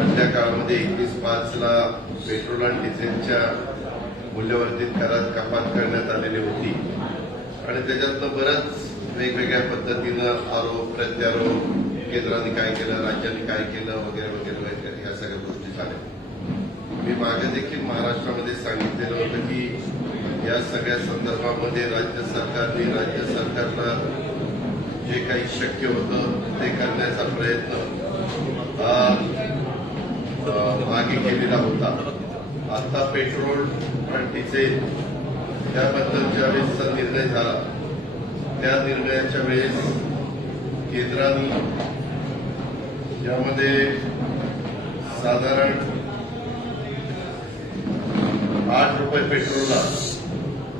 मधल्या काळामध्ये 21/5 पेट्रोल आणि डिझेलच्या मूल्यवर्धित करात कपात करण्यात आलेली होती आणि त्याच्यातनं बरंच वेगवेगळ्या पद्धतीनं आरोप प्रत्यारोप केंद्राने काय केलं, राज्याने काय केलं वगैरे वगैरे वगैरे या सगळ्या गोष्टी झाल्या। मी मागे देखील महाराष्ट्रामध्ये सांगितलेलं होतं की या सगळ्या संदर्भामध्ये राज्य सरकारला जे काही शक्य होतं ते करण्याचा प्रयत्न मागे केलेला होता। आता पेट्रोल आणि डिझेल त्याबद्दल ज्यावेळेसचा निर्णय झाला त्या निर्णयाच्या वेळेस केंद्राने यामध्ये साधारण 8 रुपये पेट्रोलला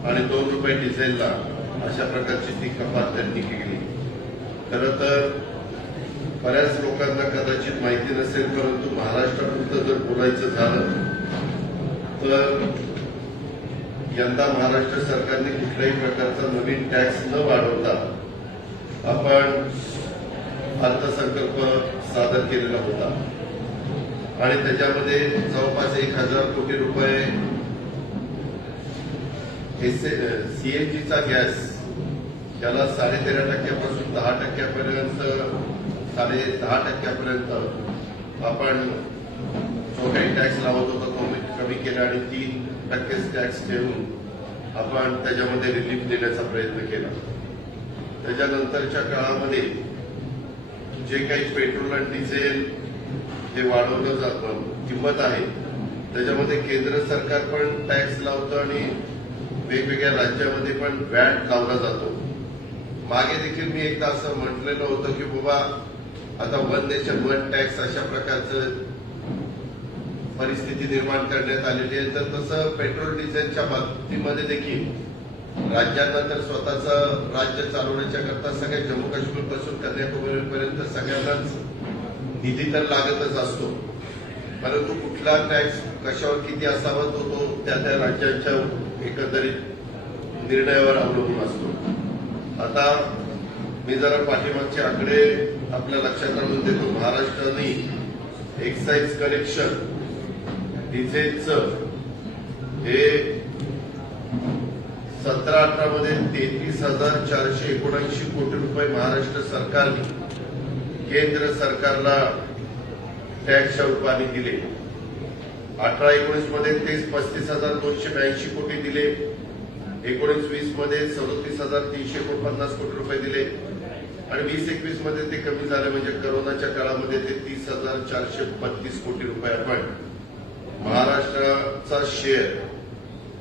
आणि 2 रुपये डिझेलला अशा प्रकारची ती कपात त्यांनी केली। खरं तर बऱ्याच लोकांना कदाचित माहिती नसेल, परंतु महाराष्ट्रापुरतं जर बोलायचं झालं तर यंदा महाराष्ट्र सरकारने कुठल्याही प्रकारचा नवीन टॅक्स न वाढवता आपण अर्थसंकल्प सादर केलेला होता आणि त्याच्यामध्ये जवळपास 1000 कोटी रुपये सीएनजीचा गॅस त्याला 13.5% 10% 10.5% आपण जो काही टॅक्स लावत होता तो कमी केला आणि 3% टॅक्स ठेवून आपण त्याच्यामध्ये रिलीफ देण्याचा प्रयत्न केला। त्याच्यानंतरच्या काळामध्ये जे काही पेट्रोल आणि डिझेल हे वाढवलं जातं किंमत आहे त्याच्यामध्ये केंद्र सरकार पण टॅक्स लावतं आणि वेगवेगळ्या राज्यामध्ये पण वॅट लावला जातो। मागे देखील मी एकदा असं म्हटलेलं होतं की बाबा आता वन नेशन वन टॅक्स अशा प्रकारचं परिस्थिती निर्माण करण्यात आलेली आहे। तर तसं पेट्रोल डिझेलच्या बाबतीमध्ये देखील राज्यांना तर स्वतःचं राज्य चालवण्याच्या करता सगळ्या जम्मू काश्मीर पासून कन्याकुमारीपर्यंत सगळ्यांनाच निधी तर लागतच असतो, परंतु कुठला टॅक्स कशावर किती असावा तो त्या त्या राज्यांच्या एकंदरीत निर्णयावर अवलंबून असतो। आता मी जरा पाठीमागचे आकडे आपल्या लक्षात आणून देतो। महाराष्ट्राने एक्साईज कलेक्शन डिझेलचं हे 17-18 मध्ये 33,479 कोटी रुपये महाराष्ट्र सरकारने केंद्र सरकारला टॅक्सच्या रूपाने दिले। 18-19 मध्ये ते 35,282 कोटी दिले, 19-20 मध्ये 37,350 कोटी रुपये दिले आणि 20-21 मध्ये ते कमी झाले, म्हणजे कोरोनाच्या काळामध्ये ते 30,432 कोटी रुपये आपण महाराष्ट्राचा शेअर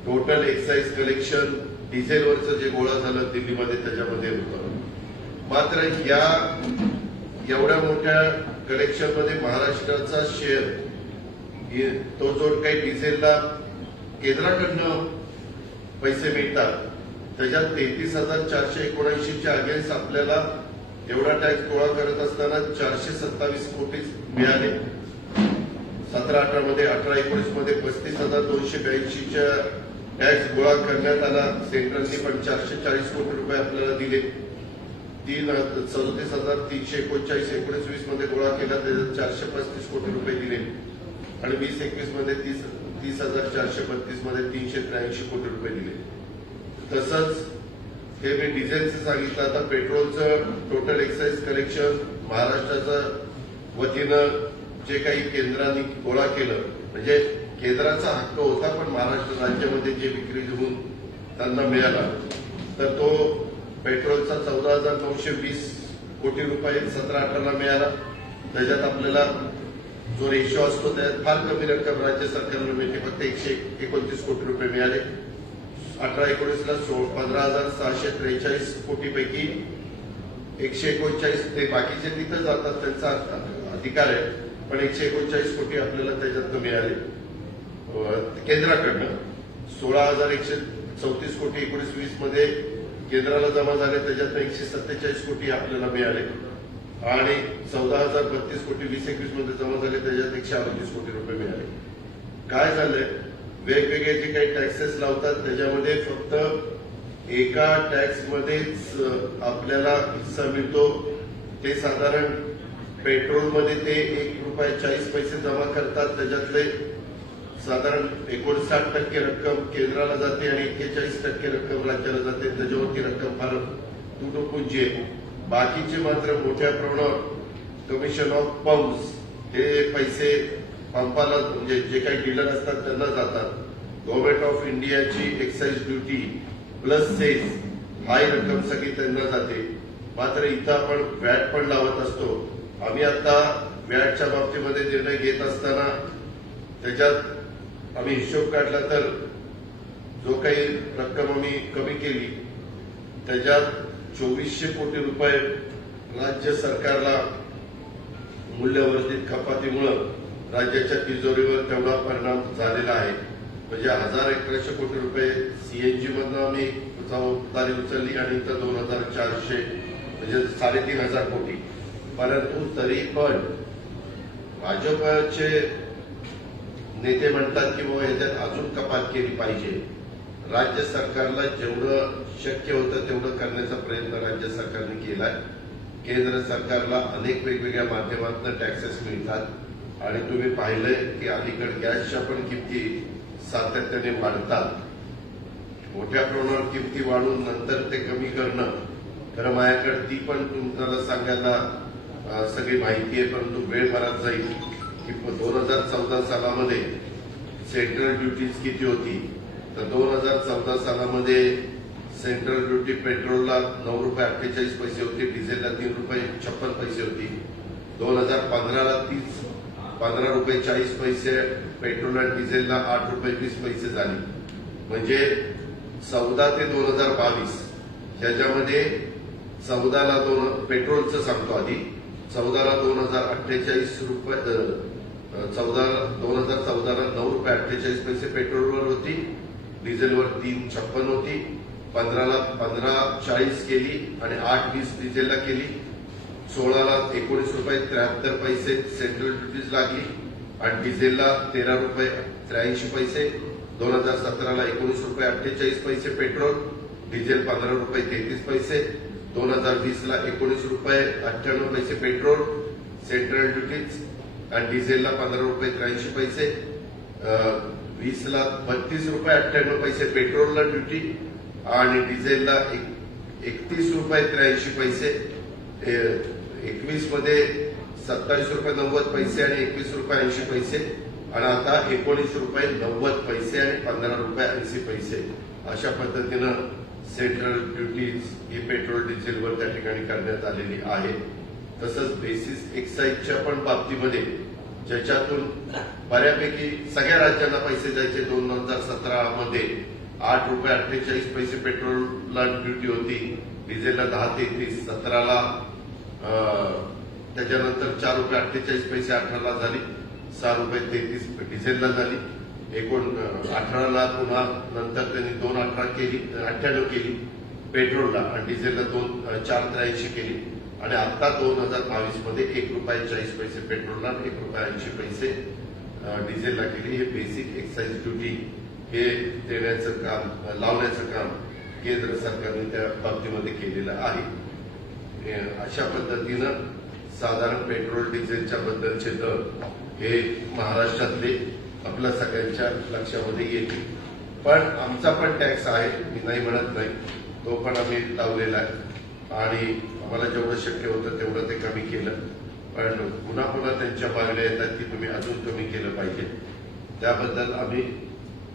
टोटल एक्साईज कलेक्शन डिझेलवरचं जे गोळा झालं दिल्लीमध्ये त्याच्यामध्ये होतं। मात्र या एवढ्या मोठ्या कलेक्शनमध्ये महाराष्ट्राचा शेअर तो जो काही डिझेलला केंद्राकडनं पैसे मिळतात त्याच्यात 33,479 च्या अगेन्स्ट आपल्याला एवढा टॅक्स गोळा करत असताना 427 कोटी मिळाले। 17-18 मध्ये 18-19 मध्ये 35,282 च्या टॅक्स गोळा करण्यात आला। सेंट्रलने पण 440 कोटी रुपये आपल्याला दिले। 37,339 19-20 मध्ये गोळा केला, त्याच्यात 435 कोटी रुपये दिले आणि 20-21 मध्ये 30,432 मध्ये 383 कोटी रुपये दिले। तसंच हे मी डिझेलचं सांगितलं। आता पेट्रोलचं टोटल एक्साईज कलेक्शन महाराष्ट्राचं वतीनं जे काही केंद्राने गोळा केलं, म्हणजे केंद्राचा हक्क होता पण महाराष्ट्र राज्यामध्ये जे विक्री होऊन त्यांना मिळाला, तर तो पेट्रोलचा 14,920 कोटी रुपये 17-18 मिळाला। त्याच्यात आपल्याला जो रेशो असतो त्यात फार कमी रक्कम राज्य सरकारला मिळते, फक्त 129 कोटी रुपये मिळाले। 18-19 ला 15,643 कोटीपैकी 139 ते बाकीचे तिथं जातात, त्यांचा अधिकार आहे, पण 139 कोटी आपल्याला त्याच्यातनं मिळाले केंद्राकडनं। 16,134 कोटी 19-20 मध्ये केंद्राला जमा झाले, त्याच्यातनं 147 कोटी आपल्याला मिळाले आणि 14,032 कोटी 20-21 मध्ये जमा झाले, त्याच्यात 138 कोटी रुपये मिळाले। काय झालंय, वेगवेगळे जे काही टॅक्सेस लावतात त्याच्यामध्ये फक्त एका टॅक्समध्येच आपल्याला हिस्सा मिळतो, ते साधारण पेट्रोलमध्ये ते 1 ₹1.40 जमा करतात, त्याच्यातले साधारण 59% रक्कम केंद्राला जाते आणि 41% रक्कम राज्याला जाते. त्याच्यावरती रक्कम फार तुटपुंजी आहे. बाकीचे मात्र मोठ्या प्रमाणावर कमिशन ऑफ पंप्स हे पैसे पंपाला म्हणजे जे काही डीलर असतात त्यांना जातात. गव्हर्नमेंट ऑफ इंडियाची एक्साईज ड्युटी प्लस सेस हाही रक्कम सगळी त्यांना जाते. मात्र इथं आपण व्हॅट पण लावत असतो. आम्ही आता व्हॅटच्या बाबतीमध्ये निर्णय घेत असताना त्याच्यात आम्ही हिशोब काढला तर जो काही रक्कम आम्ही कमी केली त्याच्यात 2400 कोटी रुपये राज्य सरकारला मूल्यवर्धित कपातीमुळं राज्याच्या तिजोरीवर तेवढा परिणाम झालेला आहे. म्हणजे 1100 कोटी रुपये सीएनजी मधनं आम्ही जबाबदारी उचलली आणि इथं 2400 म्हणजे 3500 कोटी. परंतु तरी पण भाजपचे नेते म्हणतात की बाबा ह्याच्यात अजून कपात केली पाहिजे. राज्य सरकारला जेवढं शक्य होतं तेवढं करण्याचा प्रयत्न राज्य सरकारने केलाय. केंद्र सरकारला अनेक वेगवेगळ्या माध्यमातून टॅक्सेस मिळतात आणि तुम्ही पाहिलंय की अलीकडे गॅसच्या पण किमती सातत्याने वाढतात. मोठ्या प्रमाणावर किमती वाढून नंतर ते कमी करणं खरं माझ्याकडे ती पण तुम्हाला सांगायला सगळी माहिती आहे, परंतु वेळ भरात जाईल की 2014 सालामध्ये सेंट्रल ड्युटीज किती होती. तर 2014 सालामध्ये सेंट्रल ड्युटी पेट्रोलला ₹9.48 होती, डिझेलला ₹3.56 होती. 2015ला तीच ₹15.40 पेट्रोल आणि डिझेलला ₹8.20 झाली. म्हणजे 14 ते 2022 ह्याच्यामध्ये 14ला पेट्रोलचं सांगतो आधी 14ला ₹2048 2014ला ₹9.48 पेट्रोलवर होती, डिझेलवर ₹3.56 होती. 15ला 15.40 केली आणि 8.20 डिझेलला केली. 16ला ₹19.73 सेंट्रल ड्युटीज लागली आणि डिझेलला ₹13.83. 2017ला ₹19.48 petrol, diesel ₹15.33. 2020ला ₹19.98 petrol, central duties आणि डिझेलला ₹15.83. 20ला ₹32.98 पेट्रोलला ड्युटी आणि डिझेलला ₹31.83. 21 मध्ये ₹27.90 आणि ₹21.80 आणि आता ₹19.90 आणि ₹15.80 अशा पद्धतीनं सेंट्रल ड्युटीज ही पेट्रोल डिझेलवर त्या ठिकाणी करण्यात आलेली आहे. तसंच बेसिस एक्साईजच्या पण बाबतीमध्ये ज्याच्यातून बऱ्यापैकी सगळ्या राज्यांना पैसे द्यायचे 2017 मध्ये ₹8.48 पेट्रोलला ड्युटी होती, डिझेलला 10.33. 17ला त्याच्यानंतर ₹4.48 18ला झाली, ₹6.33 डिझेलला झाली. 18ला पुन्हा नंतर त्यांनी 2.98 केली पेट्रोलला आणि डिझेलला 4.83 केली आणि आता 2022 मध्ये ₹1.40 पेट्रोलला आणि ₹1.80 डिझेलला केली. हे बेसिक एक्साईज ड्युटी हे देण्याचं काम लावण्याचं काम केंद्र सरकारने त्या बाबतीमध्ये केलेलं आहे. अशा पद्धतीनं साधारण पेट्रोल डिझेलच्या बद्दलचे दर हे महाराष्ट्रातले आपल्या सगळ्यांच्या लक्षामध्ये येतील. पण आमचा पण टॅक्स आहे, मी नाही म्हणत नाही, तो पण आम्ही लावलेला आहे आणि आम्हाला जेवढं शक्य होतं तेवढं ते कमी केलं. पण पुन्हा पुन्हा त्यांच्या मागण्या येतात की तुम्ही अजून कमी केलं पाहिजे. त्याबद्दल आम्ही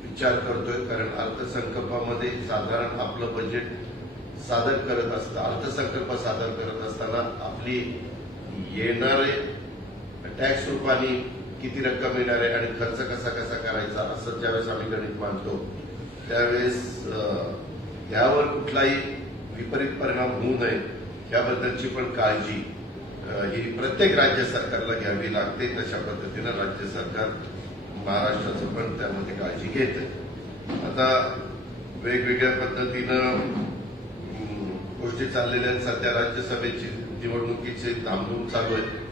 विचार करतोय, कारण अर्थसंकल्पामध्ये साधारण आपलं बजेट सादर करत असताना अर्थसंकल्प सादर करत असताना आपली येणारे टॅक्स रूपाने किती रक्कम येणार आहे आणि खर्च कसा कसा करायचा असं ज्यावेळेस आम्ही गणित मांडतो त्यावेळेस यावर कुठलाही विपरीत परिणाम होऊ नये याबद्दलची पण काळजी ही प्रत्येक राज्य सरकारला घ्यावी लागते. तशा पद्धतीनं राज्य सरकार महाराष्ट्राचं पण त्यामध्ये काळजी घेते. आता वेगवेगळ्या पद्धतीनं गोष्टी चाललेल्या आहेत. सध्या राज्यसभेची निवडणुकीची धामधूम चालू आहे.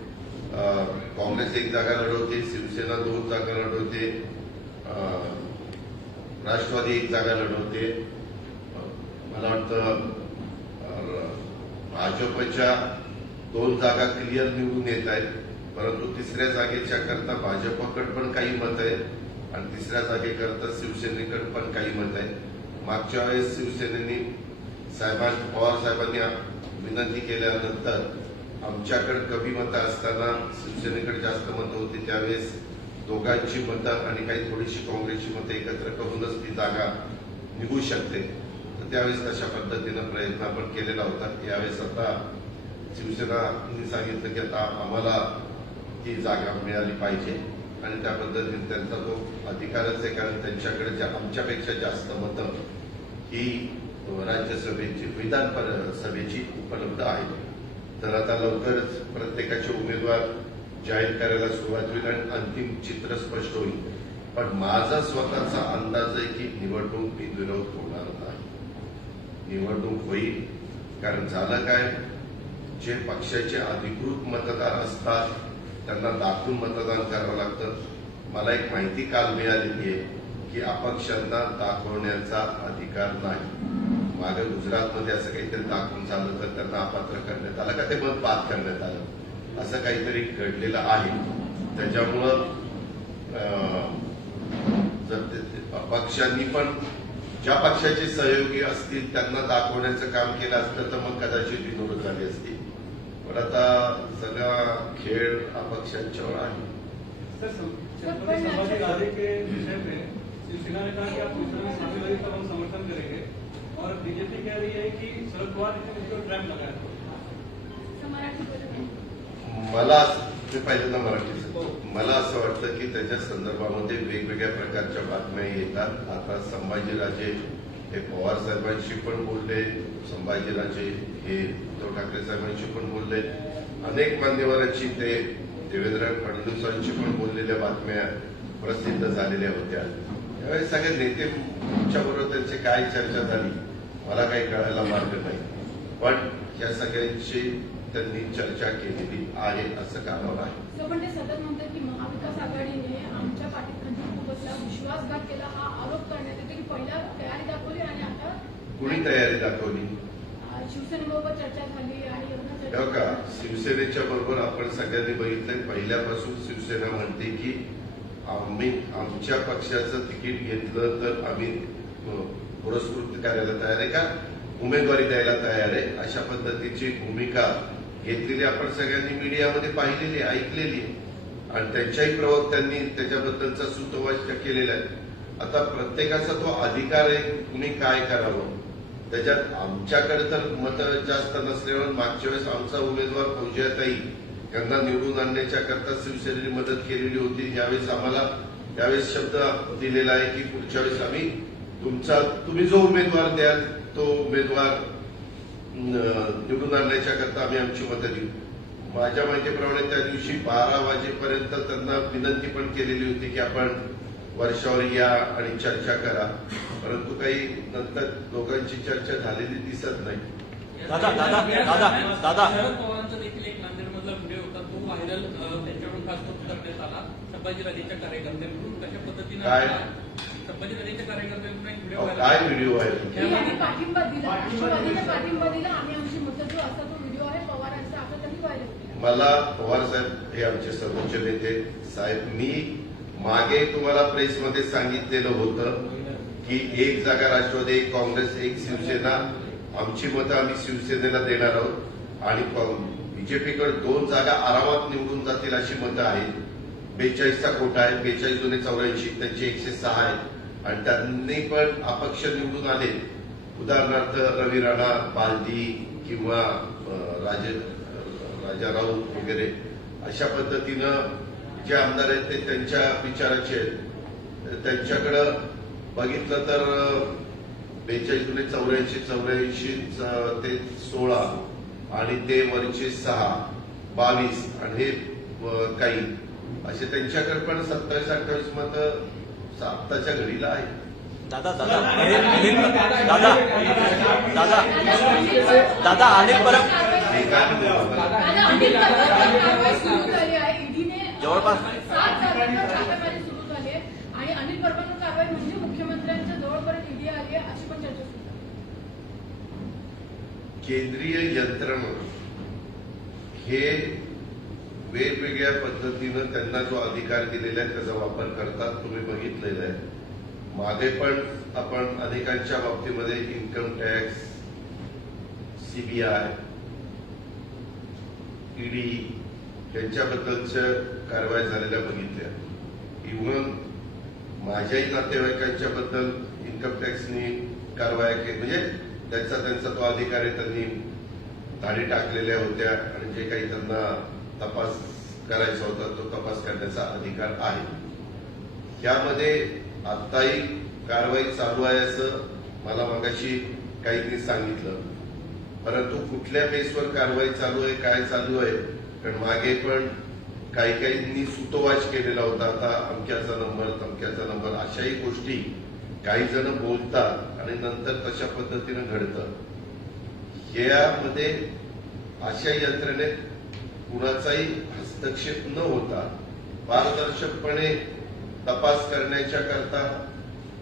काँग्रेस 1 जागा लढवते, शिवसेना 2 जागा लढवते, राष्ट्रवादी 1 जागा लढवते. मला वाटतं भाजपच्या 2 जागा क्लिअर निवडून येत आहेत परंतु तिसऱ्या जागेच्या करता भाजपकडे पण काही मत आहे आणि तिसऱ्या जागेकरता शिवसेनेकडे पण काही मत आहे. मागच्या वेळेस शिवसेनेनी पवार साहेबांनी विनंती केल्यानंतर आमच्याकडे कमी मतं असताना शिवसेनेकडे जास्त मतं होती. त्यावेळेस दोघांची मतं आणि काही थोडीशी काँग्रेसची मतं एकत्र करूनच ती जागा निघू शकते. तर त्यावेळेस तशा पद्धतीनं प्रयत्न आपण केलेला होता. यावेळेस आता शिवसेनानी सांगितलं की आता आम्हाला ती जागा मिळाली पाहिजे आणि त्या पद्धतीने त्यांचा तो अधिकारच आहे, कारण त्यांच्याकडे आमच्यापेक्षा जास्त मतं ही राज्यसभेची विधान सभेची उपलब्ध आहे. तर आता लवकरच प्रत्येकाचे उमेदवार जाहीर करायला सुरुवात होईल आणि अंतिम चित्र स्पष्ट होईल. पण माझा स्वतःचा अंदाज आहे की निवडणूक बिनविरोध होणार नाही. निवडणूक होईल, कारण झालं काय, जे पक्षाचे अधिकृत मतदार असतात त्यांना दाखवून मतदान करावं लागतं. मला एक माहिती काल मिळालेली आहे की अपक्षांना दाखवण्याचा अधिकार नाही. मागे गुजरातमध्ये असं काहीतरी दाखवून झालं तर त्यांना अपात्र करण्यात आलं का ते मत बाद करण्यात आलं, असं काहीतरी घडलेलं आहे. त्याच्यामुळं जर अपक्षांनी पण ज्या पक्षाचे सहयोगी असतील त्यांना दाखवण्याचं काम केलं असतं तर मग कदाचित विनोद झाली असती. पण आता सगळा खेळ अपक्षांच्यावर आहे. समाजी राधे के विषय में शिवसेना ने कहा कि आप शिवसेना में शामिल होइए तब हम समर्थन करेंगे, और बीजेपी कह रही है कि शरद पवार ने इसको ट्रैप लगाया. मला पहिल्यांदा मराठीचं मला असं वाटतं की त्याच्या संदर्भामध्ये वेगवेगळ्या प्रकारच्या बातम्या येतात. आता संभाजीराजे हे पवार साहेबांशी पण बोलले, संभाजीराजे हे उद्धव ठाकरे साहेबांशी पण बोलले, अनेक मान्यवरांची ते देवेंद्र फडणवीसांशी पण बोललेल्या बातम्या प्रसिद्ध झालेल्या होत्या. त्यावेळेस सगळे नेत्यांच्याबरोबर त्यांची काय चर्चा झाली मला काही कळायला मार्ग नाही. पण या सगळ्यांची त्यांनी चर्चा केलेली आहे असं कामावर आहे. पण ते सतत म्हणतात की महाविकास आघाडीने आमच्या पाठीत खंजीर बसला, विश्वासघात केला हा आरोप करण्यात येतो की पहिला तयारी दाखवली आणि आता कुणी तयारी दाखवली? शिवसेनेबरोबर चर्चा झाली आणि का शिवसेनेच्या बरोबर आपण सगळ्यांनी बघितलंय. पहिल्यापासून शिवसेना म्हणते की आम्ही आमच्या पक्षाचं तिकीट घेतलं तर आम्ही पुरस्कृत करायला तयार आहे का उमेदवारी द्यायला तयार आहे, अशा पद्धतीची भूमिका घेतलेली आपण सगळ्यांनी मीडियामध्ये पाहिलेली ऐकलेली आणि त्यांच्याही प्रवक्त्यांनी त्याच्याबद्दलचा सूतोवाच केलेला आहे. आता प्रत्येकाचा तो अधिकार आहे कुणी काय करावं. त्याच्यात आमच्याकडे तर मतं जास्त नसल्यावर मागच्या वेळेस आमचा उमेदवार फौजियाताई यांना निवडून आणण्याच्या करता शिवसेनेने मदत केलेली होती. यावेळेस आम्हाला त्यावेळेस शब्द दिलेला आहे की पुढच्या वेळेस आम्ही तुम्ही जो उमेदवार द्याल तो उमेदवार निवडून आणण्याच्या करता आम्ही आमची मतं देऊ. माझ्या माहितीप्रमाणे त्या दिवशी 12 वाजेपर्यंत त्यांना विनंती पण केलेली होती की आपण वर्षावर या आणि चर्चा करा, परंतु काही नंतर दोघांची चर्चा झालेली दिसत नाही. दादा शरद पवारांचा देखील एक नांदेडमधला व्हिडिओ होता, तो व्हायरल त्यांच्याकडून खास करण्यात आला. संभाजीराजेंच्या कार्यकर्त्यांकडून कशा पद्धतीने काय संभाजीराजेंच्या कार्यकर्त्यांकडून एक व्हिडिओ काय व्हिडिओ आहे? आम्ही पाठिंबा दिला, राष्ट्रवादीने पाठिंबा दिला, आम्ही आमची मतं जो असा तो व्हिडिओ आहे पवारांचा आता त्यांनी व्हायरल केला. मला पवार साहेब हे आमचे सर्वोच्च नेते साहेब, मी मागे तुम्हाला प्रेसमध्ये सांगितलेलं होतं की एक जागा राष्ट्रवादी, एक काँग्रेस, एक शिवसेना, आमची मतं आम्ही शिवसेनेला देणार आहोत आणि बीजेपीकडे 2 जागा आरामात निवडून जातील अशी मतं आहेत. 42चा कोटा आहे, 42 × 84 त्यांचे 106 आहेत आणि त्यांनी पण अपक्ष निवडून आले. उदाहरणार्थ रवी राणा, बालदी किंवा राजा राऊत वगैरे अशा पद्धतीनं जे आमदार आहेत ते त्यांच्या विचाराचे आहेत. त्यांच्याकडं बघितलं तर 42 × 84 ते 16 आणि ते वरचे 6, 22 आणि हे काही असे त्यांच्याकडे पण 27-28 मतं आत्ताच्या घडीला आहे. दादा अनिल परब जवळपास 7 जागांवर छापेमारी सुरू झाली आहे आणि अनिल परबांवर कारवाई म्हणजे मुख्यमंत्र्यांच्या जवळपर्यंत ईडी आली आहे अशी पण चर्चा सुरू आहे. केंद्रीय यंत्रणा हे वेगवेगळ्या पद्धतीनं त्यांना जो अधिकार दिलेला आहे त्याचा वापर करतात. तुम्ही बघितलेलं आहे. मागे पण आपण अनेकांच्या बाबतीमध्ये इन्कम टॅक्स, सीबीआय, ईडी यांच्याबद्दलच्या कारवाया झालेल्या बघितल्या. इव्हन माझ्याही नातेवाईकांच्या बद्दल इन्कम टॅक्सनी कारवाया केली, म्हणजे त्यांचा तो अधिकार आहे, त्यांनी धाडी टाकलेल्या होत्या आणि जे काही त्यांना तपास करायचा होता तो तपास करण्याचा अधिकार आहे. त्यामध्ये आत्ताही कारवाई चालू आहे असं मला मगाशी काहीतरी सांगितलं. परंतु कुठल्या बेसवर कारवाई चालू आहे, काय चालू आहे, कारण मागे पण काहींनी सुतोवाच केलेला होता. आता अमक्याचा नंबर, तमक्याचा नंबर, अशाही गोष्टी काही जण बोलतात आणि नंतर तशा पद्धतीनं घडतं. यामध्ये अशा यंत्रणेत कुणाचाही हस्तक्षेप न होता पारदर्शकपणे तपास करण्याच्या करता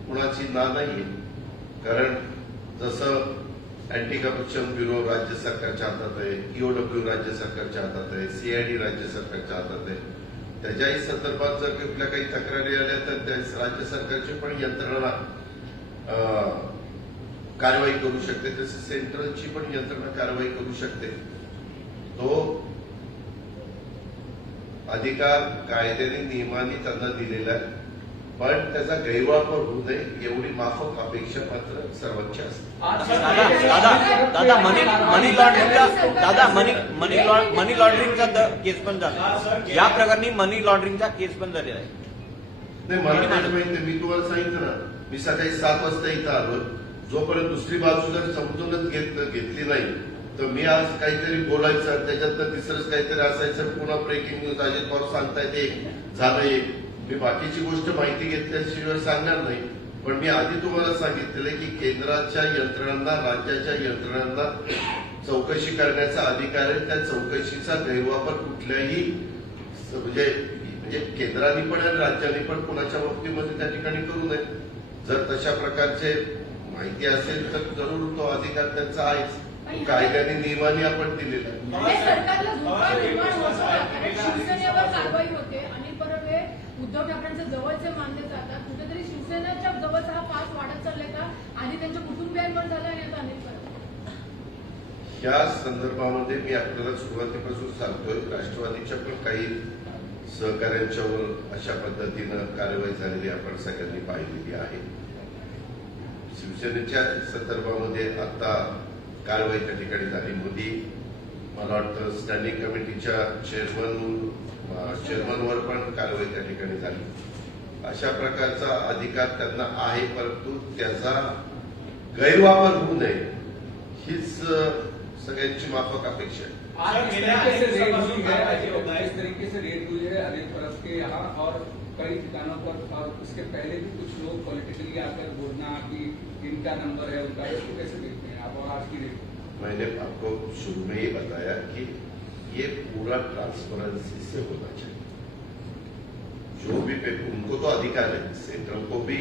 कुणाची ना नाहीये. कारण जसं अँटी करप्शन ब्युरो राज्य सरकारच्या हातात आहे, ईओडब्ल्यू राज्य सरकारच्या हातात आहे, सीआयडी राज्य सरकारच्या हातात आहे. त्याच्याही संदर्भात जर कुठल्या काही तक्रारी आल्या तर त्या राज्य सरकारची पण यंत्रणा कारवाई करू शकते, तसे सेंट्रलची पण यंत्रणा कारवाई करू शकते. तो अधिकार कायद्याने नियमाने त्यांना दिलेला आहे, पण त्याचा गैरवापर होऊ नये एवढी माफक अपेक्षा मात्र सर्वोच्च असते. दादा मनी लॉन्ड्रिंगचा केस पण झाला. या प्रकरणी मनी लॉन्ड्रिंगचा केस पण झालेला आहे. नाही, मला त्याची माहिती नाही. मी तुम्हाला सांगितलं ना, मी सकाळी 7 वाजता इथं आलो. जोपर्यंत दुसरी बाजू जर समजूनच घेतली नाही तर मी आज काहीतरी बोलायचं, त्याच्यात तर तिसरंच काहीतरी असायचं. पुन्हा ब्रेकिंग न्यूज अजित पवार सांगतायत एक झालं एक. मी बाकीची गोष्ट माहिती घेतल्याशिवाय सांगणार नाही. पण मी आधी तुम्हाला सांगितलेलं की केंद्राच्या यंत्रणांना, राज्याच्या यंत्रणांना चौकशी करण्याचा अधिकार आहे. त्या चौकशीचा गैरवापर कुठल्याही म्हणजे केंद्राने पण आणि राज्यांनी पण कुणाच्या बाबतीमध्ये त्या ठिकाणी करू नये. जर तशा प्रकारचे माहिती असेल तर जरूर तो अधिकार त्यांचा आहेच. कायद्याने नियमाने आपण दिलेला आहे. सरकारला धोका निर्माण होतो, कारण शिवसेनेवर कारवाई होते आणि परत हे उद्धव ठाकरेंच्या जवळचे मानले जातात. कुठेतरी शिवसेनेच्या जवळचा हा फास वाढत चाललाय का? आधी त्यांच्या कुटुंबियांवर झाला आणि आता अनेक परत. या संदर्भामध्ये मी आपल्याला सुरुवातीपासून सांगतोय, राष्ट्रवादीच्या पण काही सहकाऱ्यांच्यावर अशा पद्धतीनं कारवाई झालेली आपण सगळ्यांनी पाहिलेली आहे. शिवसेनेच्या संदर्भामध्ये आता कारवाई त्या ठिकाणी झाली. मोदी मला वाटतं स्टँडिंग कमिटीच्या चेअरमनवर पण कारवाई त्या ठिकाणी झाली. अशा प्रकारचा अधिकार त्यांना आहे, परंतु त्याचा गैरवापर होऊ नये हीच सगळ्यांची माफक अपेक्षा आहे. इस तरीके से रेड हुई है अनिल परब के यहाँ और कई ठिकानों पर, और उसके पहले भी कुछ लोग पॉलिटिकली आकर बोलना कि इनका नंबर है उनका, इसको कैसे देखते हैं आप? और आज की रेड मैंने आपको शुरू में ही बताया कि ये पूरा ट्रांसपेरेंसी से होना चाहिए. जो भी उनको तो अधिकार है, सेंट्रल को भी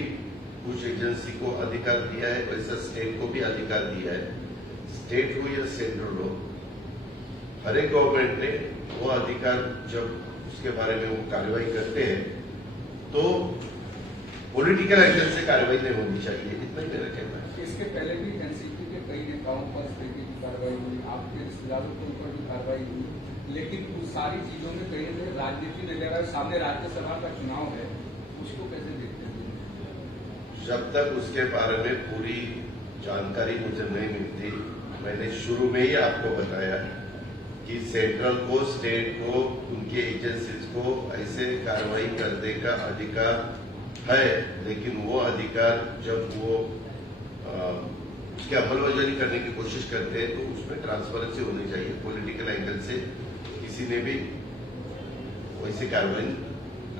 कुछ एजेंसी को अधिकार दिया है, वैसा स्टेट को भी अधिकार दिया है. स्टेट हो या सेंट्रल हो, हर एक गवर्नमेंट ने वो अधिकार जब उसके बारे में वो कार्रवाई करते हैं तो पॉलिटिकल एंगल से कार्रवाई नहीं होनी चाहिए. इतना ही मेरा कहना है. इसके पहले भी एनसीपी के कई नेताओं पर इस तरीके की कार्रवाई हुई, आपके रिश्तेदारों के ऊपर भी कार्रवाई हुई, लेकिन उन सारी चीजों में कहीं ना राजनीति नजर आए. सामने राज्यसभा का चुनाव है, उसको कैसे देखते हैं? जब तक उसके बारे में पूरी जानकारी मुझे नहीं मिलती, मैंने शुरू में ही आपको बताया कि सेंट्रल को, स्टेट को, उनके एजेंसीज को ऐसे कार्रवाई करने का अधिकार है, लेकिन वो अधिकार जब वो उसकी अमलबजारी करने की कोशिश करते हैं तो उसमें ट्रांसपेरेंसी होनी चाहिए. पॉलिटिकल एंगल से किसी ने भी वैसी कार्रवाई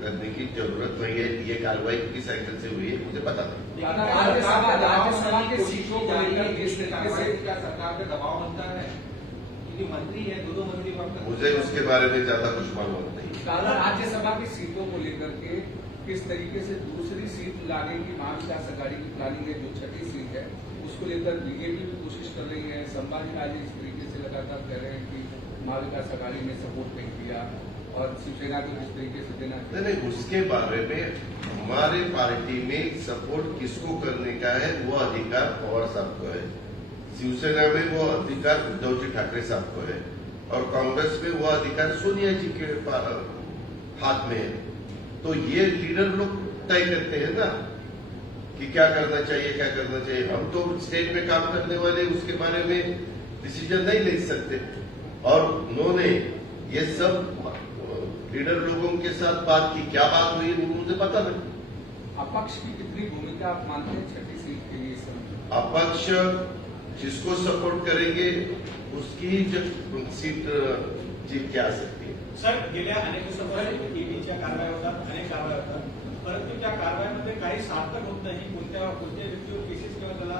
करने की जरूरत नहीं है. ये कार्रवाई किस एंगल से हुई है मुझे पता नहीं. राज्यसभा के सीटों को लेकर किस तरीके से क्या सरकार पे दबाव बनता है? क्योंकि मंत्री है, दो मंत्री वक्त मुझे उसके बारे में ज्यादा कुछ मालूम नहीं. राज्यसभा की सीटों को लेकर के किस तरीके से दूसरी सीट लाने की महाविकास आघाड़ी की प्लानिंग है, जो 6ठी सीट है उसको लेकर बीजेपी भी कोशिश कर रही है. संभाजी राजे इस तरीके से लगातार कह रहे हैं कि महाविकास आघाड़ी ने सपोर्ट नहीं किया. और शिवसेना को किस तरीके से देना नहीं चाहिए? नहीं, उसके बारे में हमारे पार्टी में सपोर्ट किसको करने का है वो अधिकार पवार साहब को है, शिवसेना में वो अधिकार उद्धव जी ठाकरे साहब को है, और कांग्रेस में वो अधिकार सोनिया जी के हाथ में है। तो ये लीडर लोग तय करते हैं ना कि क्या करना चाहिए क्या करना चाहिए। हम तो स्टेट में काम करने वाले उसके बारे में डिसीजन नहीं ले सकते। और उन्होंने ये सब लीडर लोगों के साथ बात की, क्या बात हुई वो मुझे पता नहीं। अपक्ष की कितनी भूमिका आप मानते हैं 6ठी सीट के लिए इस समय? अपक्ष जिसको सपोर्ट करेंगे उसकी जब सीट जीत के आ सकती है। सर, गेल्या अनेक दिवसांपासून ईडीच्या कारवाया होतात, अनेक कारवाया होतात, परंतु त्या कारवायांमध्ये काही सार्थक होत नाही, कोणत्या व्यक्तीवर केसेस किंवा त्याला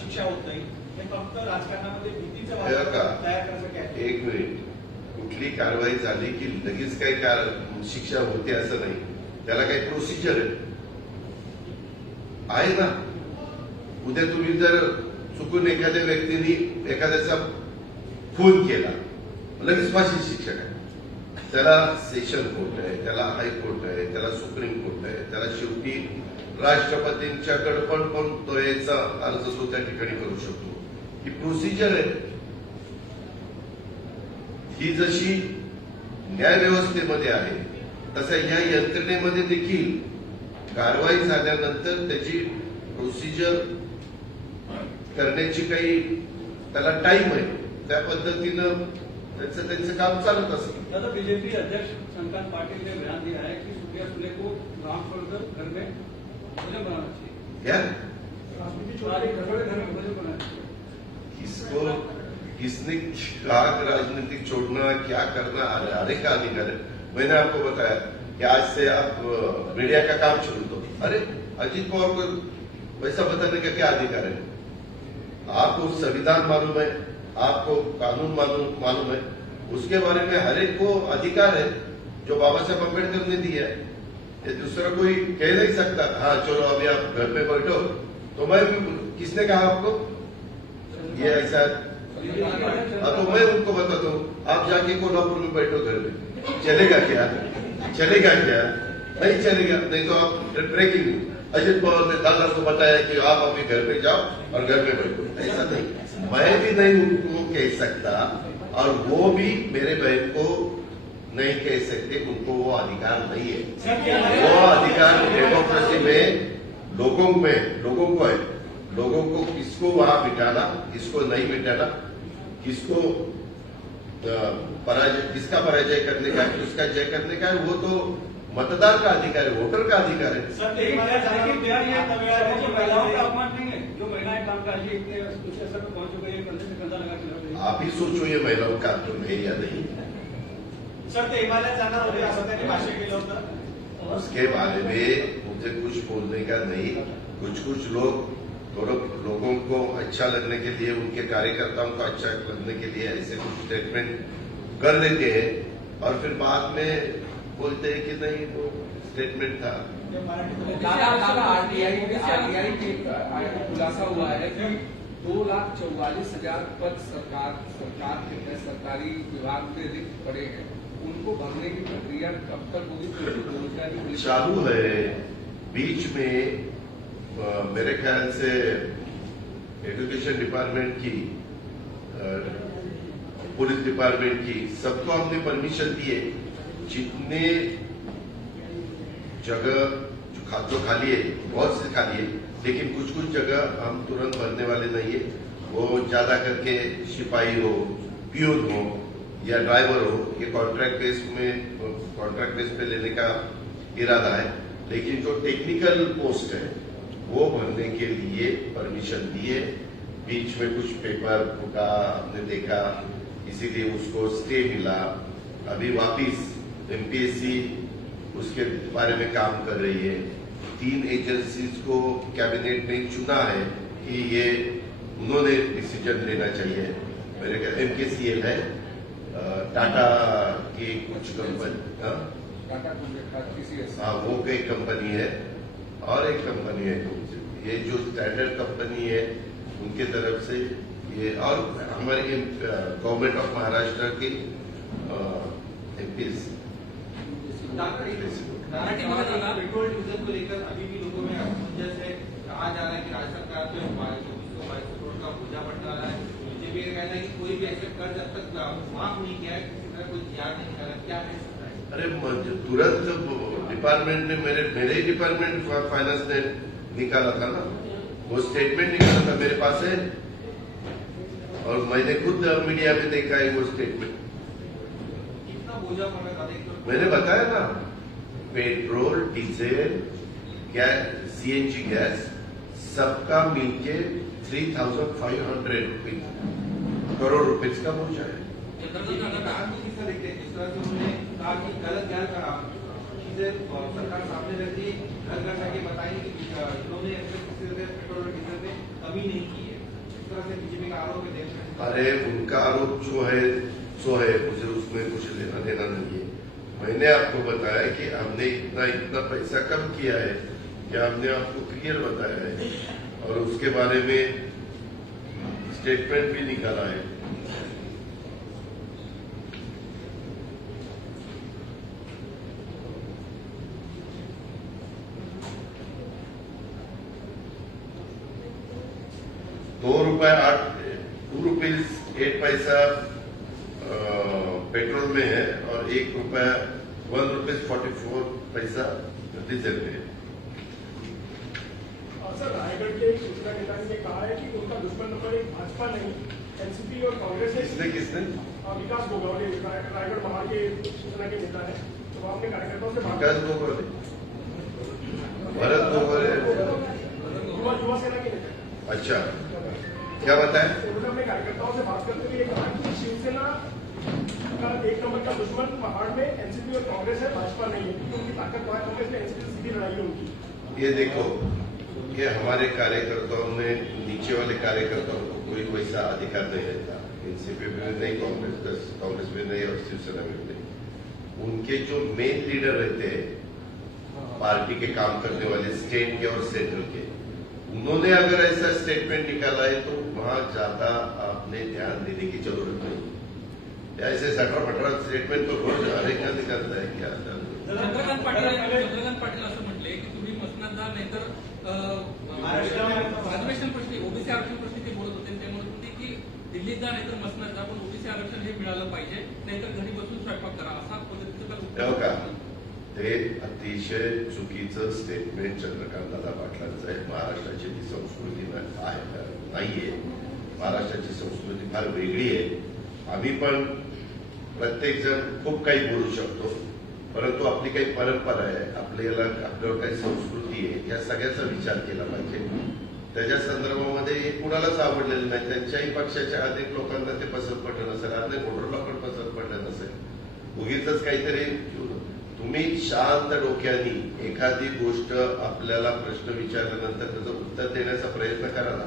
शिक्षा होत नाही। हे फक्त राजकारणामध्ये भीतीचं वातावरण तयार करण्यासाठी आहे। एक मिनिट, कुठली कारवाई झाली की लगेच काही शिक्षा होते असं नाही, त्याला काही प्रोसिजर आहे ना। उद्या तुम्ही जर चुकून एखाद्या व्यक्तीने एखाद्याचा खून केला लगेच फाशी शिक्षा काय, त्याला सेशन कोर्ट आहे, त्याला हायकोर्ट आहे, त्याला सुप्रीम कोर्ट आहे, त्याला शेवटी राष्ट्रपतींच्याकडे पण तो याचा अर्ज तो त्या ठिकाणी करू शकतो। ही प्रोसिजर आहे। ही जशी न्याय व्यवस्थेमध्ये आहे तसं या यंत्रणेमध्ये देखील कारवाई झाल्यानंतर त्याची प्रोसिजर करण्याची काही त्याला टाइम आहे, त्या पद्धतीनं त्यांचं काम चालत असतं। दादा, बीजेपी अध्यक्ष शंकर पाटिल ने बयान दिया है कि सुप्रिया सुले को गांव छोड़कर घर में भोजन बनाना चाहिए। क्या घर में भोजन बनाना चाहिए। किसको किसने कहा कि राजनीतिक छोड़ना क्या करना, अरे का अधिकार है। मैंने आपको बताया कि आज से आप मीडिया का काम छोड़ दो। अरे अजीत पवार को वैसा बताने का क्या अधिकार है? आपको संविधान मालूम है, आपको कानून मालूम है, उसके बारे में हर एक को अधिकार है जो बाबा साहब अम्बेडकर ने दिया है। ये दूसरा कोई कह नहीं सकता हाँ चलो अभी आप घर पे बैठो। तो मैं किसने कहा आपको ये ऐसा? तो मैं उनको बताता हूँ, आप जाके कोल्हापुर में बैठो घर में, चलेगा क्या? चलेगा क्या? नहीं चलेगा। नहीं तो आप ब्रेकिंग अजित पवार ने दादा को बताया कि आप अभी घर पे जाओ और घर पे बैठो, ऐसा नहीं। मैं भी नहीं उनको कह सकता और वो भी मेरे बहन को नहीं कह सकते, उनको वो अधिकार नहीं है। वो अधिकार डेमोक्रेसी में लोगों को है। लोगों को किसको वहां बिठाना, किसको नहीं बिठाना, किसको किसका पराजय करने का, किसका जय करने का है, वो तो मतदार का अधिकार है, वोटर का अधिकार है। सर, महिलाओं का अपमान नहीं है, जो महिलाएं काम कर रही है इतने ऊंचे स्तर पर पहुंच गई है, कंधे से कंधा लगा के लड़ रही है। आप ही सोचो ये महिलाओं का तो नहीं या नहीं। सर, ते हिमालयात जाणार होते असं त्यांनी भाष्य केलं होतं। उसके बारे में मुझे कुछ बोलने का नहीं। कुछ लोग थोड़ा लोगों को अच्छा लगने के लिए, उनके कार्यकर्ताओं को अच्छा लगने के लिए ऐसे कुछ स्टेटमेंट कर देते हैं और फिर बाद में बोलते हैं कि नहीं वो स्टेटमेंट था। आरटीआई के खुलासा हुआ है कि 2,44,000 पद सरकार के सरकारी विभाग में रिक्त पड़े हैं, उनको भरने की प्रक्रिया कब तक होगी? चालू है। बीच में मेरे ख्याल से एजुकेशन डिपार्टमेंट की, पुलिस डिपार्टमेंट की, सबको हमने परमिशन दी है। जितने जगह जो खाली है, बहुत से खाली है, लेकिन कुछ जगह हम तुरंत भरने वाले नहीं है। वो ज्यादा करके सिपाही हो, पियून हो या ड्राइवर हो, ये कॉन्ट्रैक्ट बेस पे लेने का इरादा है। लेकिन जो टेक्निकल पोस्ट है वो भरने के लिए परमिशन दिए। बीच में कुछ पेपर फूटा, हमने देखा, इसीलिए उसको स्टे मिला। अभी वापिस एमपीएससी उसके बारे में काम कर रही है। 3 एजेंसीज को कैबिनेट ने चुना है कि ये उन्होंने डिसीजन लेना चाहिए। मेरे ख्याल एमकेसीएल है, टाटा की कुछ कंपनी, हाँ वो कोई कंपनी है और एक कंपनी है ये जो स्टैंडर्ड कंपनी है उनके तरफ से ये, और हमारी गवर्नमेंट ऑफ महाराष्ट्र की एमपीएस पेट्रोल डीजल को लेकर अभी भी लोगों में असमंजस है। कहा जा रहा है कि राज्य सरकार जो 2200 करोड़ का बोझा बढ़ रहा है। बीजेपी का कहना है कि कोई भी ऐसे कर्ज अब तक माफ नहीं किया है, किसी तरह कोई याद नहीं करा, क्या है? अरे तुरंत डिपार्टमेंट ने मेरे ही डिपार्टमेंट फाइनेंस ने निकाला था ना, वो स्टेटमेंट निकाला था, मेरे पास है और मैंने खुद मीडिया में देखा है वो स्टेटमेंट। कितना बोझा पड़ रहा था? मैंने बताया ना, petrol, diesel, gas, CNG gas सबका मिलके 3,500 करोड़ रुपए का बोझा है। किसका देखते हैं? जिस तरह से उन्होंने कहा कि गलत ज्ञान करा चीजें सरकार सामने रहती है, घर घर जाके बताएंगे कि इन्होंने किसी तरह पेट्रोल और डीजल में कमी नहीं की है। इस तरह से बीजेपी का आरोप है देश में। अरे उनका आरोप जो है सो है, मुझे उसमें कुछ लेना देना नहीं है। मैंने आपको बताया कि हमने इतना पैसा कम किया है, या हमने आपको क्लियर बताया है और उसके बारे में स्टेटमेंट भी निकाला है। ₹2.08 पेट्रोल में है और ₹1.44 डीजल में है। सर, रायगढ़ के सूचना नेता ने कहा है कि उनका दुश्मन नंबर एक भाजपा नहीं, एनसीपी और कांग्रेस है। किसने? विकास गोगोले रायगढ़ महाड़ के सूचना के नेता है, तो वो अपने कार्यकर्ताओं से विकास गोगोले, भरत गोगोले, युवा सेना के नेता। अच्छा, क्या बताया? उन्होंने अपने कार्यकर्ताओं से बात करते हुए कहा कि शिवसेना का एक नंबर का दुश्मन पहाड़ में एनसीपी और कांग्रेस है, भाजपा नहीं है, क्योंकि उनकी ताकत वहां कांग्रेस में एनसीपी से सीधी लड़ाई है उनकी। ये देखो, ये हमारे कार्यकर्ताओं में, नीचे वाले कार्यकर्ताओं को कोई वैसा अधिकार नहीं रहता। एनसीपी में नहीं, कांग्रेस में नहीं और शिवसेना में नहीं। उनके जो मेन लीडर रहते हैं पार्टी के काम करने वाले, स्टेट के और सेंट्रल के, उन्होंने अगर ऐसा स्टेटमेंट निकाला है तो वहां ज्यादा आपने ध्यान देने की जरूरत नहीं। ऐसे सटरा स्टेटमेंट तो रोज हरेक निकलता है क्या? चंद्रकांत पाटील असं म्हटले की तुम्ही मसनदा नाहीतर अधिवेशन प्रश्नी, ओबीसी आरक्षण प्रश्नी ते बोलत होते. ते म्हणत होते की दिल्लीत जा नाहीतर मसनद जा, पण ओबीसी आरक्षण हे मिळालं पाहिजे, नाहीतर घरी बसून स्वयंपाक करा, असा पद्धतीचं का ते अतिशय चुकीचं स्टेटमेंट चंद्रकांतदादा पाटलांचं आहे. महाराष्ट्राची ती संस्कृती नाहीये. महाराष्ट्राची संस्कृती फार वेगळी आहे. आम्ही पण प्रत्येक जण खूप काही बोलू शकतो, परंतु आपली काही परंपरा आहे, आपल्यावर काही संस्कृती आहे, या सगळ्याचा विचार केला पाहिजे. त्याच्या संदर्भामध्ये हे कुणालाच आवडलेलं नाही. त्यांच्याही पक्षाच्या अनेक लोकांना ते पसंत पडलं नसेल, अनेक वोटरला पण पसंत पडलं नसेल. उगीच काहीतरी तुम्ही शांत डोक्यानी एखादी गोष्ट, आपल्याला प्रश्न विचारल्यानंतर त्याचं उत्तर देण्याचा प्रयत्न करा ना.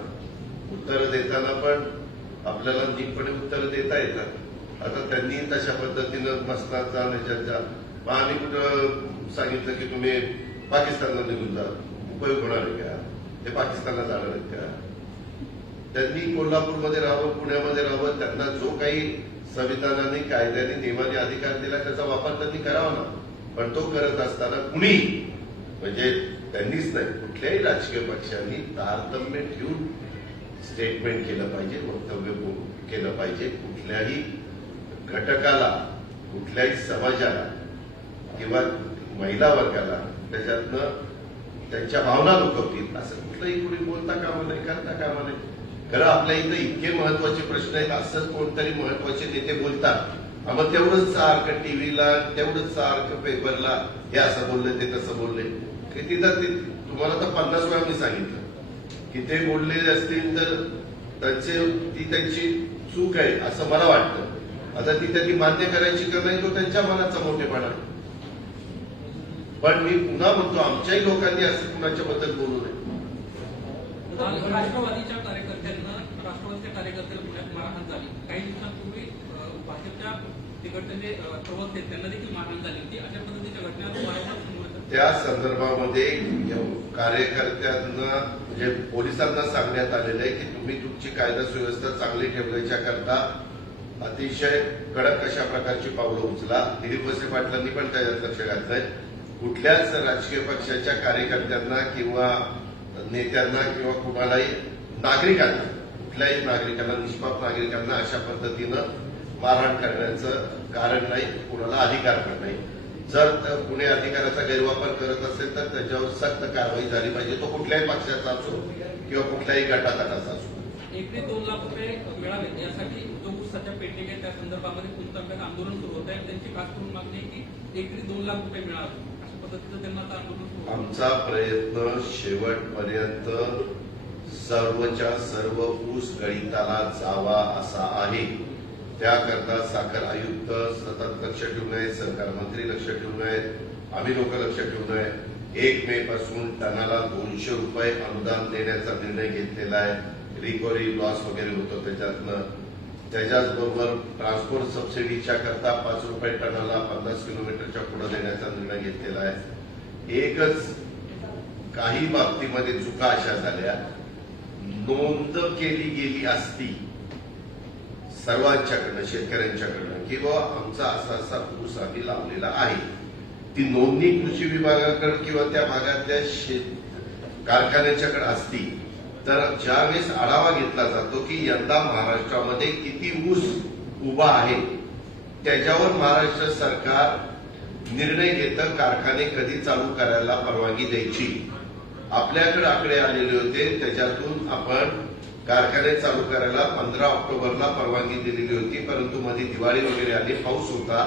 उत्तर देताना पण आपल्याला नीटपणे उत्तर देता येतात. आता त्यांनी तशा पद्धतीनं मसनात जा, ह्याच्यात जा. मग आम्ही कुठं सांगितलं की तुम्ही पाकिस्तानला निघून जा, उपयोग होणार आहे का? ते पाकिस्तानला जाणार आहेत का? त्यांनी कोल्हापूरमध्ये राहावं, पुण्यामध्ये राहावं. त्यांना जो काही संविधानाने, कायद्याने, नियमाने अधिकार दिला त्याचा वापर त्यांनी करावा ना. पण तो करत असताना कुणी, म्हणजे त्यांनीच नाही, कुठल्याही राजकीय पक्षांनी तारतम्य ठेवून स्टेटमेंट केलं पाहिजे, वक्तव्य केलं पाहिजे. कुठल्याही घटकाला, कुठल्याही समाजाला किंवा महिला वर्गाला त्याच्यातनं त्यांच्या भावना दुखवतील असं कुठलंही कुणी बोलता कामा नाही, करता कामा नाही. खरं आपल्या इथं इतके महत्वाचे प्रश्न आहेत, असंच कोणतरी महत्वाचे नेते बोलतात, मग तेवढंच सारखं टीव्हीला, तेवढंच सारखं पेपरला हे असं बोलले, ते तसं बोलले. तिथं तुम्हाला तर 50 वेळा मी सांगितलं की ते बोललेले असतील तर ती त्यांची चूक आहे असं मला वाटतं. आता ती त्यांनी मान्य करायची का नाही तो त्यांच्या मनाचा मोठेपणा. पण मी पुन्हा म्हणतो, आमच्याही लोकांनी असं कुणाच्या बद्दल बोलू नये. राष्ट्रवादीच्या कार्यकर्त्यांना, राष्ट्रवादीच्या कार्यकर्त्याला पुण्यात मारहाण झाली. काही दिवसांपूर्वी भाजपच्या तिकडचे जे प्रवक्ते आहेत त्यांना देखील मारहाण झाली होती. अशा पद्धतीच्या घटना वारंवार समोर येतात. त्या संदर्भामध्ये कार्यकर्त्यांना, म्हणजे पोलिसांना सांगण्यात आलेलं आहे की तुम्ही तुमची कायदा सुव्यवस्था चांगली ठेवण्याच्या करता अतिशय कडक अशा प्रकारची पावलं उचला. दिलीप वळसे पाटलांनी पण त्याच्यात लक्ष घातलंय. कुठल्याच राजकीय पक्षाच्या कार्यकर्त्यांना किंवा नेत्यांना किंवा कुणालाही नागरिकांना, कुठल्याही नागरिकांना, निष्पाप नागरिकांना अशा पद्धतीनं मारहाण करण्याचं कारण नाही, कुणाला अधिकार पण नाही. जर कुणी अधिकाराचा गैरवापर करत असेल तर त्याच्यावर सक्त कारवाई झाली पाहिजे. तो कुठल्याही पक्षाचा असो किंवा कुठल्याही गटाचा असो. एकरी 2 लाख रुपये मिळावेत यासाठी जो ऊस सध्या पेंडिंग आहे त्या संदर्भामध्ये पुस्तकात आंदोलन सुरू होत आहे. त्यांची खास करून मागणी आहे की एकरी 2 लाख रुपये मिळावे अशा पद्धतीचं त्यांना आता आंदोलन सुरू होतं. आमचा प्रयत्न शेवटपर्यंत सर्वच्या सर्व ऊस गळिताला जावा असा आहे. त्याकरता साखर आयुक्त सतत लक्ष ठेवून आहेत, सहकार मंत्री लक्ष ठेवून आहेत, आम्ही लोक लक्ष ठेवून आहे. 1 मे पासून टनाला 200 रुपये अनुदान देण्याचा निर्णय घेतलेला आहे. रिकव्हरी लॉस वगैरे होतो त्याच्यातनं. त्याच्याचबरोबर ट्रान्सपोर्ट सबसिडीच्या करता 5 रुपये टनाला 50 किलोमीटरच्या पुढे देण्याचा निर्णय घेतलेला आहे. एकच काही बाबतीमध्ये चुका अशा झाल्या, नोंद केली गेली असती सर्वांच्याकडनं, शेतकऱ्यांच्याकडनं, की बाबा आमचा असा ऊस आम्ही लावलेला आहे. ती नोंदणी कृषी विभागाकडे किंवा त्या भागातल्या कारखान्याच्याकडे असती तर ज्यावेळेस आढावा घेतला जातो की यंदा महाराष्ट्रामध्ये किती ऊस उभा आहे, त्याच्यावर महाराष्ट्र सरकार निर्णय घेतं कारखाने कधी चालू करायला परवानगी द्यायची. आपल्याकडे आकडे आलेले होते, त्याच्यातून आपण कारखाने चालू करायला 15 ऑक्टोबरला परवानगी दिलेली होती. परंतु मध्ये दिवाळी वगैरे आली, पाऊस होता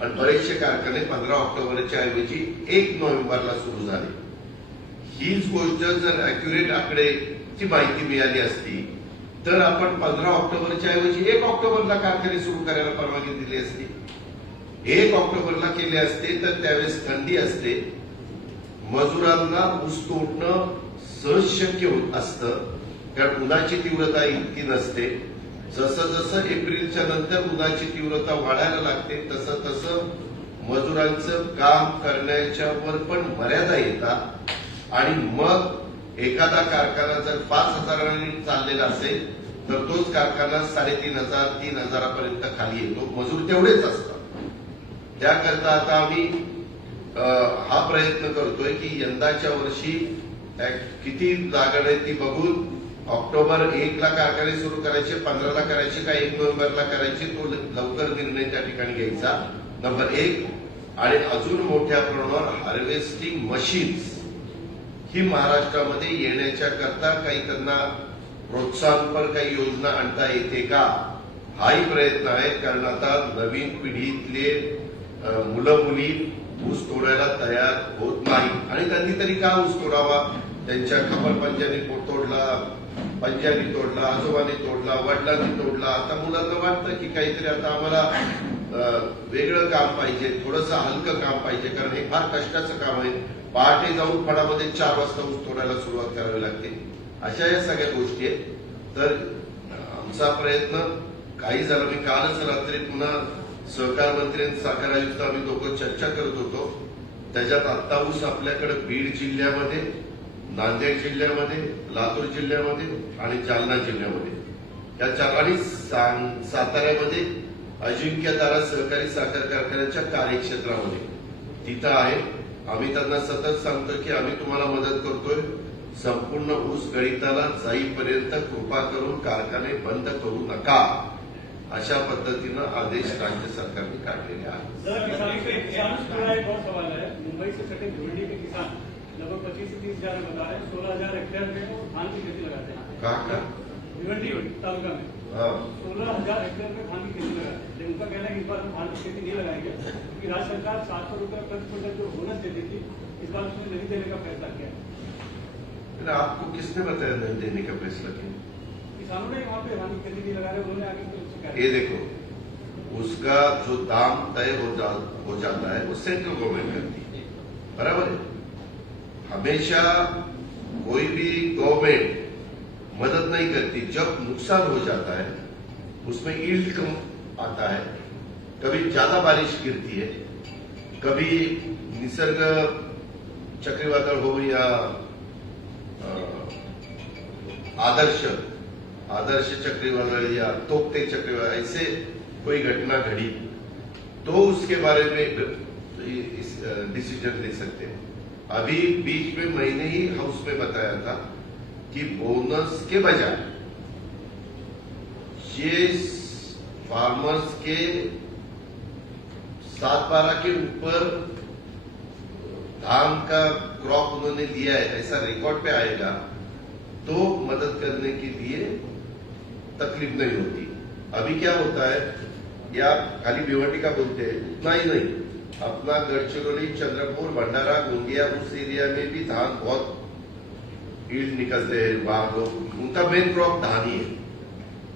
आणि बरेचसे कारखाने 15 ऑक्टोबरच्या ऐवजी 1 नोव्हेंबरला सुरू झाले. हीच गोष्ट जर अॅक्युरेट आकडेची माहिती मिळाली असती तर आपण 15 ऑक्टोबरच्या ऐवजी 1 ऑक्टोबरला कारखाने सुरू करायला परवानगी दिली असती. 1 ऑक्टोबरला केले असते तर त्यावेळेस थंडी असते, मजुरांना ऊस तोडणं सहज शक्य होत असतं, कारण उन्हाची तीव्रता इतकी नसते. जसं जसं एप्रिलच्या नंतर उन्हाची तीव्रता वाढायला लागते तसं तसं मजुरांचं काम करण्याच्यावर पण मर्यादा येतात आणि मग एखादा कारखाना जर 5,000 चाललेला असेल तर तोच कारखाना 3,500 3,000 खाली येतो. मजूर तेवढेच असतात. त्याकरता आता आम्ही हा प्रयत्न करतोय की यंदाच्या वर्षी किती लागण आहे ती बघून ऑक्टोबर 1ला कारखाने सुरू करायचे, 15ला करायचे का 1 नोव्हेंबरला करायचे, तो लवकर निर्णय त्या ठिकाणी घ्यायचा. नंबर 1. आणि अजून मोठ्या प्रमाणावर हार्वेस्टिंग मशीन्स ही महाराष्ट्रामध्ये येण्याच्या करता काही त्यांना प्रोत्साहनपर काही योजना आणता येते का, हाही प्रयत्न आहे. कारण आता नवीन पिढीतले मुलं मुली ऊस तोडायला तयार होत नाही आणि त्यांनी तरी का ऊस तोडावा. त्यांच्या खबर पंजांनी तोडला, पंजांनी तोडला, आजोबांनी तोडला, वडिलांनी तोडला. आता मुलांना वाटतं की काहीतरी आता आम्हाला वेगळं काम पाहिजे, थोडंसं हलकं काम पाहिजे, कारण हे फार कष्टाचं काम आहे. पहाटे जाऊन फळामध्ये 4 वाजता ऊस तोडायला सुरुवात करावी लागते. अशा या सगळ्या गोष्टी आहेत. तर आमचा प्रयत्न काही झाला. मी कालच रात्री पुन्हा सहकार मंत्री आणि साखर आयुक्त आम्ही दोघं चर्चा करत होतो. त्याच्यात आत्ता ऊस आपल्याकडे बीड जिल्ह्यामध्ये, नांदेड जिल्ह्यामध्ये, लातूर जिल्ह्यामध्ये आणि जालना जिल्ह्यामध्ये या 4 आणि साताऱ्यामध्ये अजिंक्यतारा सहकारी साखर कारखान्याच्या कार्यक्षेत्रामध्ये तिथं आहे. आम्ही त्यांना सतत सांगतो की आम्ही तुम्हाला मदत करतोय. संपूर्ण ऊस गळिताला जाईपर्यंत कृपा करून कारखाने बंद करू नका, अशा पद्धतीनं आदेश राज्य सरकारने काढलेले आहेत. एक और सवाल है, मुंबई से सटे भिवंडी के किसान लगभग 25 से 30 हजार बता रहे हैं, 16,000 हेक्टेयर में धान की खेती लगाते हैं. कहा भिवंडी तालुका में 16,000 हेक्टेयर में धान की खेती लगाते हैं. उनका कहना है कि इस बार हम धान की खेती नहीं लगाएंगे क्योंकि राज्य सरकार 700 रुपये प्रति क्विंटल जो बोनस देती थी, इस बार उसमें नहीं देने का फैसला किया. आपको किसने बताया नहीं देने का फैसला किया? किसानों ने वहाँ पे धान की खेती नहीं लगा रहे, उन्होंने आगे ये देखो, उसका जो दाम तय हो जाता है वो सेंट्रल गवर्नमेंट करती है, बराबर है. हमेशा कोई भी गवर्नमेंट मदद नहीं करती. जब नुकसान हो जाता है उसमें यील्ड कम आता है, कभी ज्यादा बारिश गिरती है, कभी निसर्ग चक्रवादळ हो या आदर्श चक्रवादळ या तोकते चक्रवादळ, ऐसे कोई घटना घड़ी तो उसके बारे में डिसीजन ले सकते हैं। अभी बीच में मैंने ही हाउस में बताया था कि बोनस के बजाय ये फार्मर्स के 7-12 के ऊपर धान का क्रॉप उन्होंने लिया है ऐसा रिकॉर्ड पे आएगा तो मदद करने के लिए तकलीफ नहीं होती। अभी क्या होता है या खाली भिवंडी का बोलते हैं, उतना ही नहीं, अपना गढ़चिरौली, चंद्रपुर, भंडारा, गोंदिया उस एरिया में भी धान बहुत ईल्ड निकलते हैं। वहां लोग उनका मेन क्रॉप धान ही है।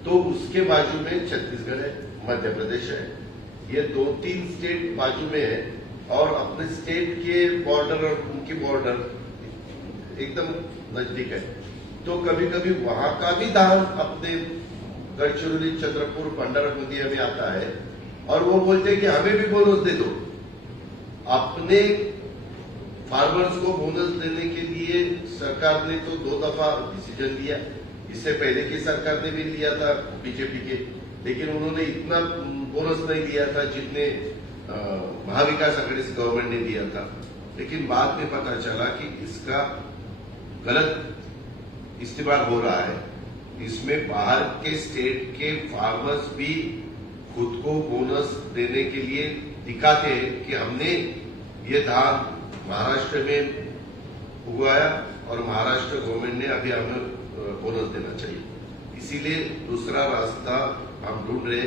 तो उसके बाजू में छत्तीसगढ़ है, मध्य प्रदेश है, ये 2-3 स्टेट बाजू में है और अपने स्टेट के बॉर्डर और उनकी बॉर्डर एकदम नजदीक है। तो कभी कभी वहां का भी धान अपने गढ़चिरौली, चंद्रपुर, भंडारा, गोंदिया में आता है और वो बोलते हैं कि हमें भी बोनस दे दो। अपने फार्मर्स को बोनस देने के लिए सरकार ने तो 2 दफा डिसीजन लिया, इससे पहले की सरकार ने भी लिया था बीजेपी के, लेकिन उन्होंने इतना बोनस नहीं दिया था जितने महाविकास आघाड़ी से गवर्नमेंट ने दिया था। लेकिन बाद में पता चला कि इसका गलत इस्तेमाल हो रहा है। इसमें बाहर के स्टेट के फार्मर्स भी खुद को बोनस देने के लिए दिखाते हैं कि हमने ये धान महाराष्ट्र में उगाया और महाराष्ट्र गवर्नमेंट ने अभी हमें बोनस देना चाहिए। इसीलिए दूसरा रास्ता हम ढूंढ रहे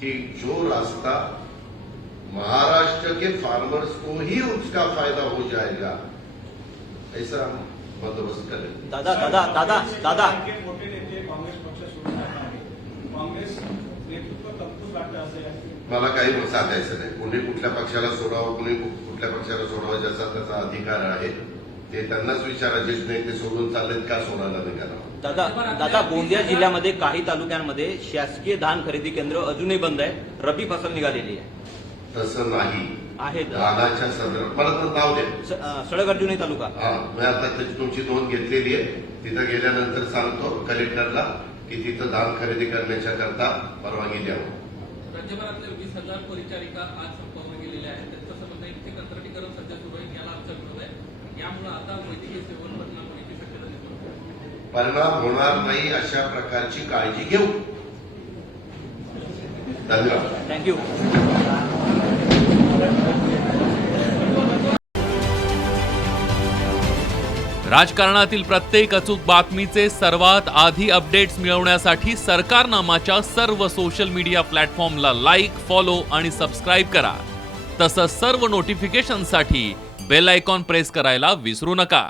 कि जो रास्ता महाराष्ट्र के फार्मर्स को ही उसका फायदा हो जाएगा ऐसा हम बंदोबस्त करें। दादा आणखी मोठे नेते काँग्रेस पक्ष सोडून जाणार आहे. काँग्रेस नेतृत्व तत्पूर्त वाटतं असेल. मला काही सांगायचं नाही, कोणी कुठल्या पक्षाला सोडावं, कोणी कुठल्या पक्षाला सोडावं, ज्याचा त्याचा अधिकार आहे ते त्यांनाच विचारा. जे नाही ते सोडून चाललेत का सोडायला निघाला. दादा गोंदिया जिल्ह्यामध्ये काही तालुक्यांमध्ये शासकीय धान खरेदी केंद्र अजूनही बंद आहे, रबी फसल निघालेली आहे. तसं नाही आहे धानाच्या संदर्भात मला तर नाव द्या. सळगर्जुनी तालुका. हा, मी आता तुमची नोंद घेतलेली आहे. तिथं गेल्यानंतर सांगतो कलेक्टरला की तिथं धान खरेदी करण्याच्या करता परवानगी द्यावं. राज्यभरातल्या 20,000 परिचारिका आज संपावर गेलेल्या आहेत. त्यांचं म्हणणं आहे की कंत्राटीकरण सध्या सुरू आहे, याला आमचा विरोध आहे. यामुळे आता वैद्यकीय सेवेवर परिणाम होण्याची शक्यता दिसते. परिणाम होणार नाही अशा प्रकारची काळजी घेऊ. धन्यवाद. थँक्यू. राजकारणातील प्रत्येक अचूक बातमीचे सर्वात आधी अपडेट्स मिळवण्यासाठी सरकारनामाच्या सर्व सोशल मीडिया प्लॅटफॉर्मला लाईक, फॉलो आणि सबस्क्राईब करा. तसंच सर्व नोटिफिकेशनसाठी बेल आयकॉन प्रेस करायला विसरू नका.